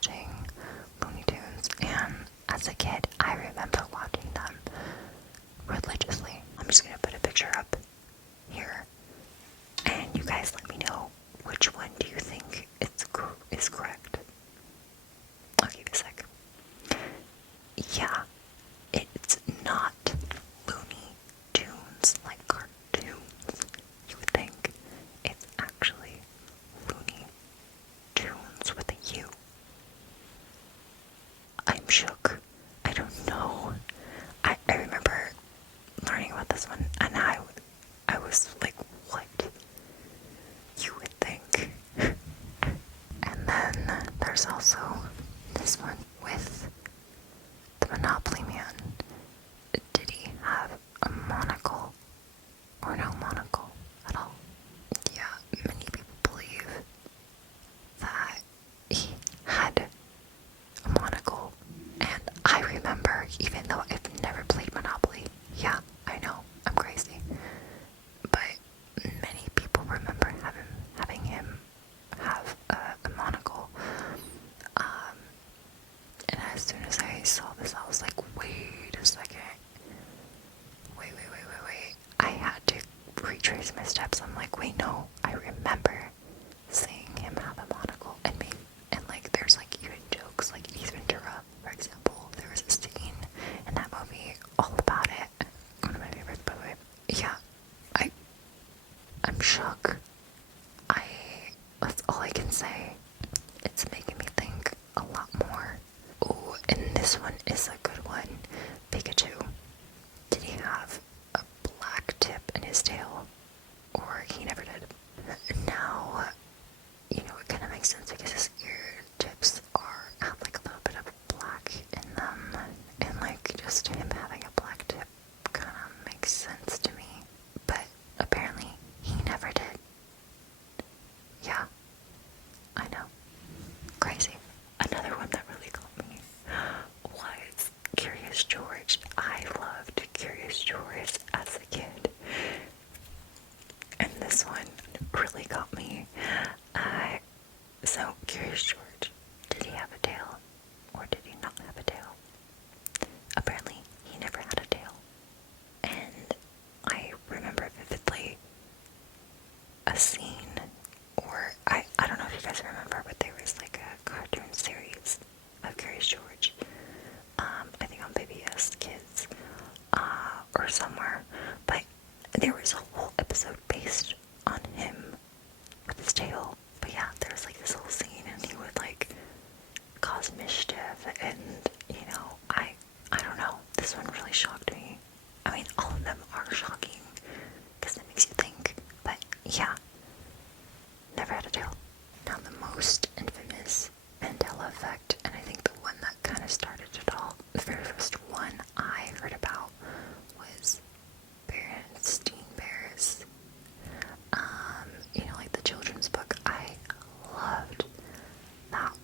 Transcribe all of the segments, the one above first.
watching Looney Tunes, and as a kid, I remember watching them religiously. I'm just gonna put a picture up here, and you guys let me know which one do you think is correct. I'll give you a sec. Yeah, it's not Looney Tunes, like cartoons. You would think it's actually Looney Tunes with a U. I'm shook. I don't know. I remember learning about this one, and I was like, what? You would think. And then there's also this one with the Monopoly Man. Did he have a monocle or no monocle at all? Yeah, many people believe that he had a monocle. And I remember, even though I've never played Monopoly, yeah, I know, I'm crazy, but many people remember having him have a monocle. And as soon as I saw this, I was like, wait a second. Wait. I had to retrace my steps. I'm like, wait, no, I remember seeing him have a monocle. And like, there's like even jokes, like Ace Ventura, for example. There was a scene in that movie all about it. One of my favorites, by the way. Yeah, I'm shook. That's all I can say. It's making me think a lot more. Oh, and this one is a good one. Pikachu. Did he have a black tip in his tail? Or he never did? Now, you know, it kind of makes sense because his ear tips have like a little bit of black in them. And like just him having a black tip kind of makes sense to me. But apparently he never did. Yeah, I know. Crazy. Another one that really got me was Curious George. I loved Curious George as a kid. And this one really got me. So, Curious George, did he have a tail? Or did he not have a tail? Apparently, he never had a tail. And I remember vividly a scene, or I don't know if you guys remember, but there was like a cartoon series of Curious George. I think on PBS Kids, or somewhere. But there was a whole episode based on him with his tail. But yeah, there was like this whole scene, and he would like cause mischief, and you know, I don't know. This one really shocked me. I mean, all of them are shocking because it makes you think. But yeah, never had a tail. Now the most infamous Mandela effect, and I think the one that kind of started it all, the very first one I heard about was Berenstain Bears. You know, like the children's book. I loved that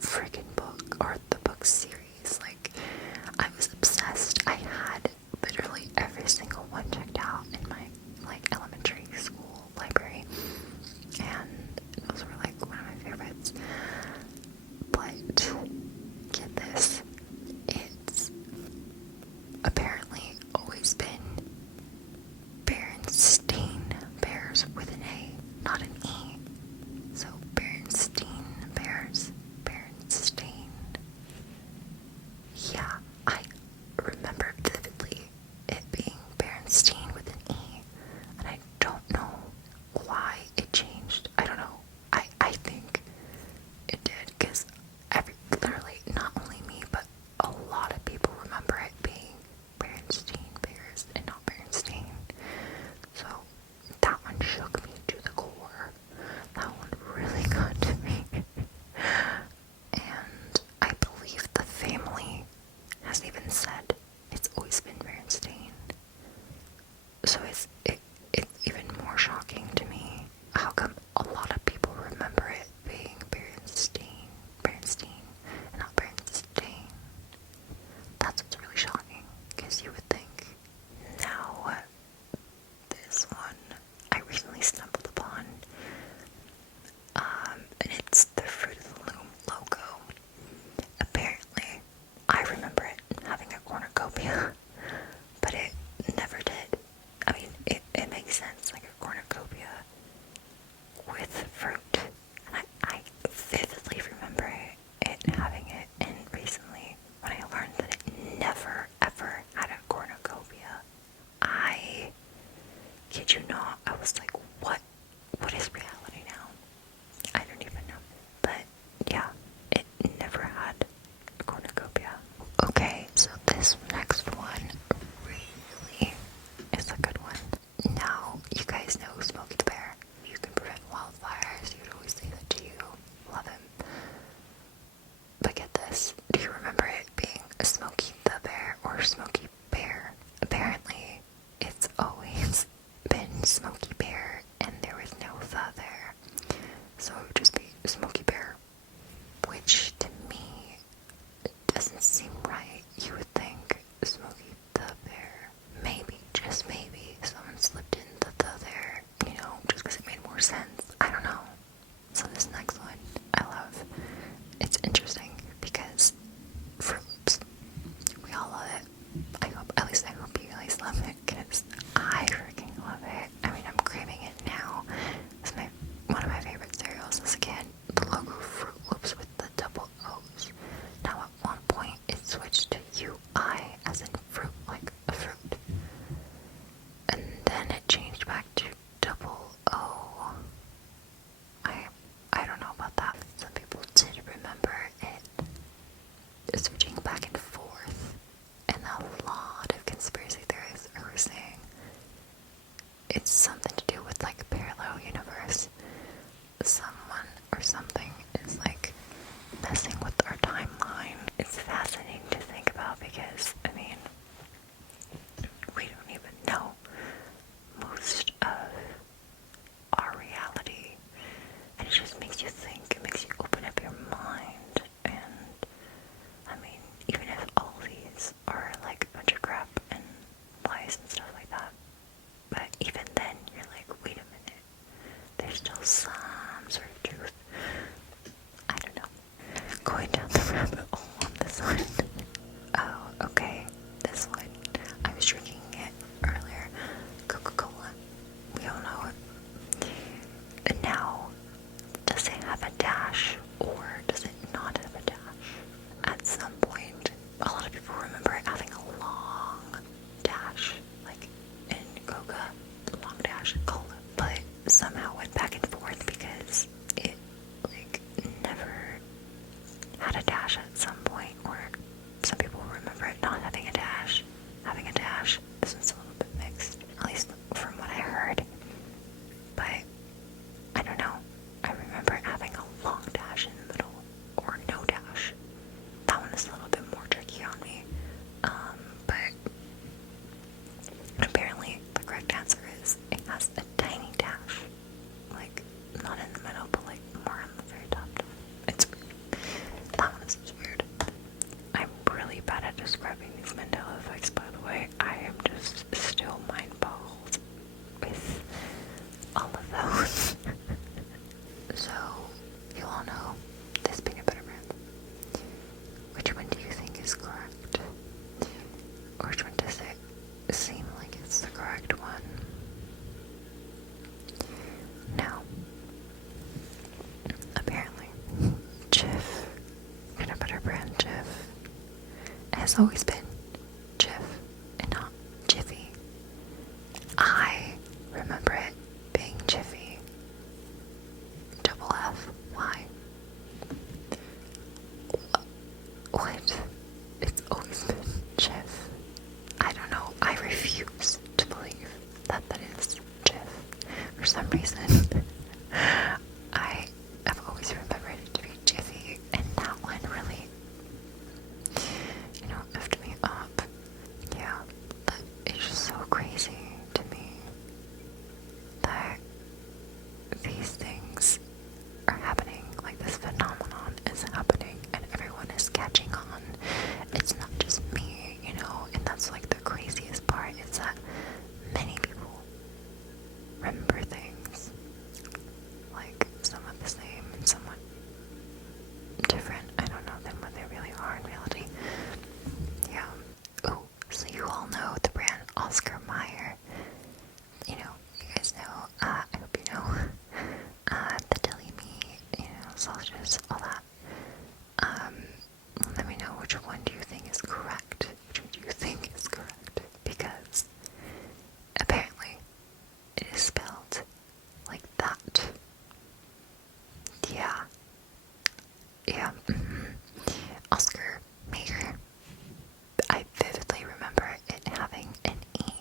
freaking book, or the book series. Like, I was obsessed. I had literally every single one checked out in my like elementary school library, and those were like one of my favorites. But get this, have a dash or does it not have a dash? At some point, a lot of people remember it having a long dash, like in Coca, long dash, cola, but somehow went back and forth because it, like, never had a dash at some point, or some people remember it not having a dash, having a dash. This one's a little bit mixed, at least from what I heard, but I don't know. I remember it having a long dash in the middle, or no dash. That one is a little bit more tricky on me, but apparently the correct answer is it has a tiny dash, like not in the middle, but like more on the very top. It's weird. That one is just weird. I'm really bad at describing these Mandela effects, by the way. I am just still mind boggled with all of those. So, you all know this peanut butter brand. Which one do you think is correct? Or which one does it seem like it's the correct one? Now, apparently, Jif, peanut butter brand Jif, has always been Jif and not Jiffy. I remember it being Jiffy. Double F. Why? What? It's always been Jif. I don't know. I refuse to believe that is Jif. For some reason, I have always remembered it to be Jiffy, and that one really, effed me up. Yeah, but it's just so crazy to me that these things are happening, like this phenomenon is happening, and everyone is catching on. It's not just me, and that's like the craziest part, is that many people remember things, like somewhat the same and somewhat different, I don't know, than what they really are in reality. Yeah. Oh, so you all know the brand Oscar Mayer. You guys know, I hope you know, the deli meat, sausages, all that. Let me know, which one do you think is correct? Which one do you think is correct? Because apparently it is spelled like that. Yeah. Yeah. Oscar Mayer. I vividly remember it having an E.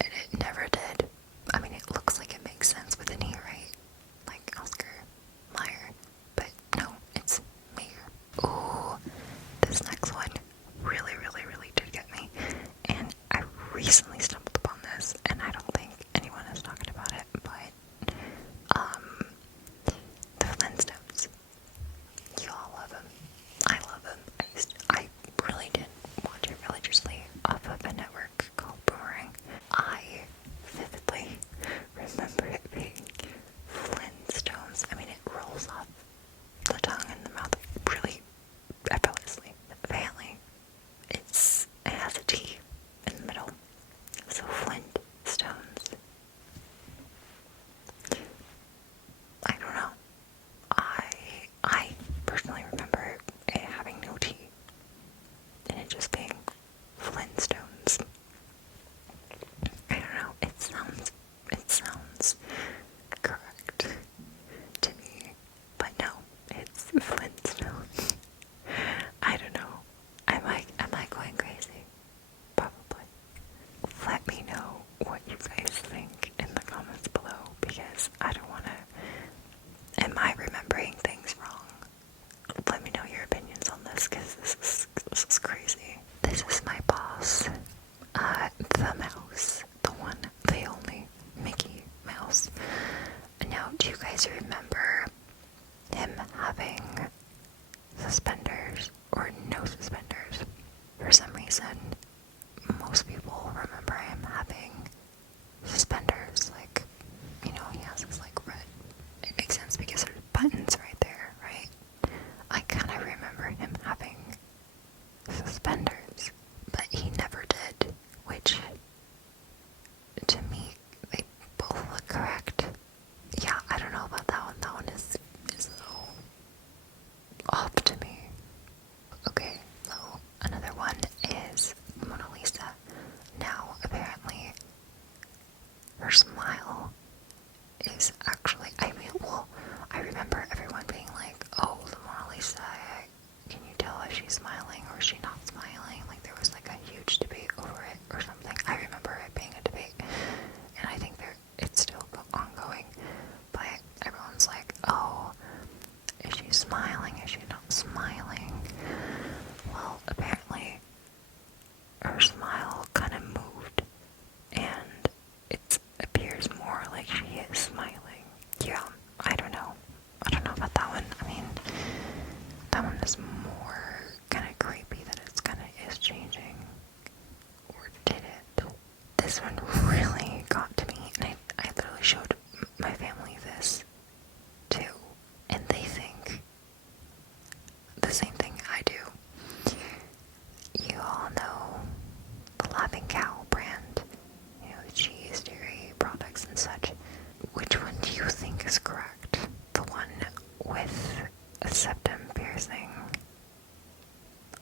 And it never did. I mean, it looks like it makes sense with an E, right? Like Oscar Mayer. remember everyone being like, oh, the Mona Lisa, can you tell if she's smiling or is she not smiling? Like, there was like a huge debate over it or something. I remember it being a debate, and I think it's still ongoing, but everyone's like, oh, is she smiling? Is she not smiling? Well, apparently her smile kind of moved, and it appears more like she is smiling. Yeah, I don't know. I don't know about that one. I mean, that one is more kind of creepy that it's kind of is changing. Or did it? This one really got to me, and I literally showed my family this too, and they think the same thing I do. You all know the Laughing Cow brand, you know, the cheese, dairy products and such. Which one do you think is correct? The one with a septum piercing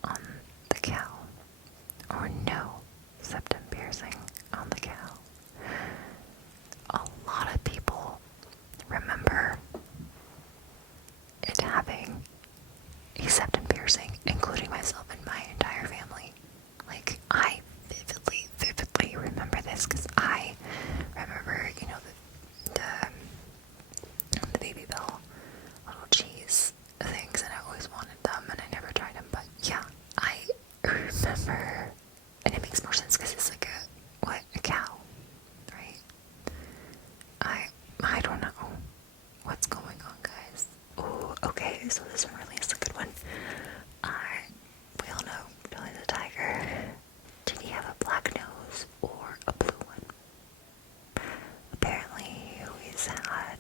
on the cow, or no septum piercing on the cow? A lot of people remember it having a septum piercing, including myself and my entire family. Like, I vividly remember this, because I remember, you know, the Baby Bell little cheese things, and I always wanted them, and I never tried them, but yeah, I remember, and it makes more sense, because it's like a cow, right? I don't know what's going on, guys. Oh, okay, so this one really is a good one. We all know Billy the Tiger. Did he have a black nose or a blue one? Apparently, he always had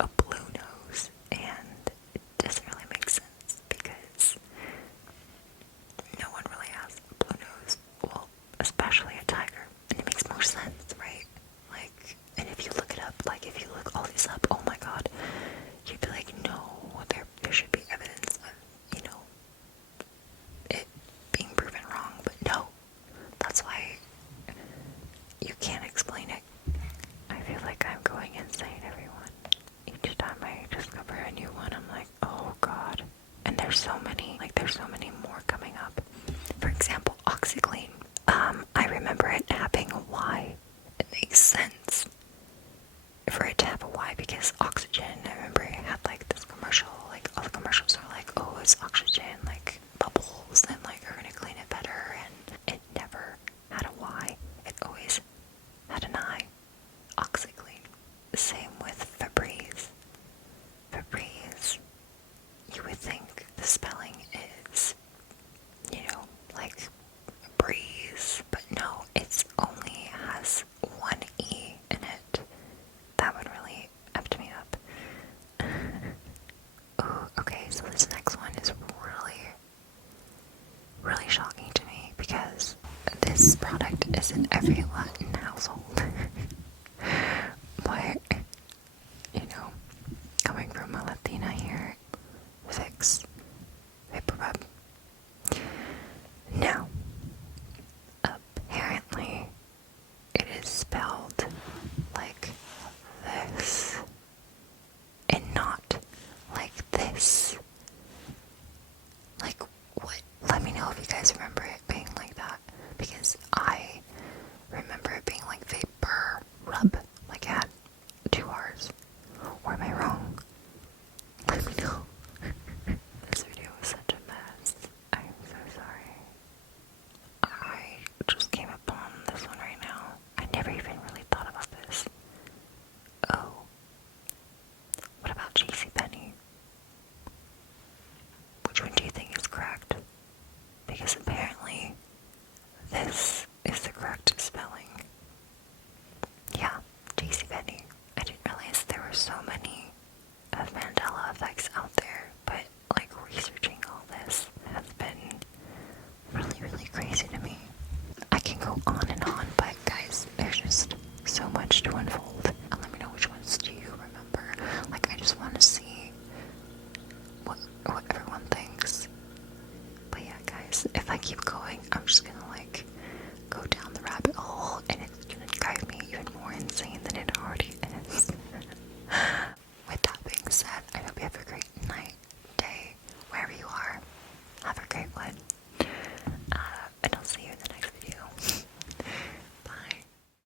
a blue nose, and it doesn't really make sense because no one really has a blue nose. Well, especially a tiger. And it makes more sense, right? Like, and if you look it up, like if you look all these up, oh my god, you'd be like, no, there should be evidence of, you know, it being proven wrong, but no, that's why you can't explain it. I feel like I'm going insane, everyone. Each time I discover a new one, I'm like, oh god. And there's so many more coming up. For example, OxiClean. I remember it having a Y. It makes sense for it to have a Y because oxygen. I remember it had like this commercial, like all the commercials are like, oh, it's oxygen, like bubbles, and like are gonna clean it better, and it never had a Y. It always had an I. OxiClean. Same with Febreeze. Febreeze. You would think the spelling is, you know, like breeze, but no, it's only has one E in it. That would really effed me up. Ooh, okay, so this next one is really shocking to me because this product is in every Latin household. But, you know, coming from a Latina here, Vicks Vapor Rub. Now, apparently, it is spelled like this, and not like this. Like, what? Let me know if you guys remember it being like that, because I remember it being like Vapor Rub, like it had 2 R's. Or am I wrong? Let me know. This video was such a mess. I'm so sorry. I just came upon this one right now. I never even really thought about this. Oh. What about JCPenney? Which one do you think is correct? Because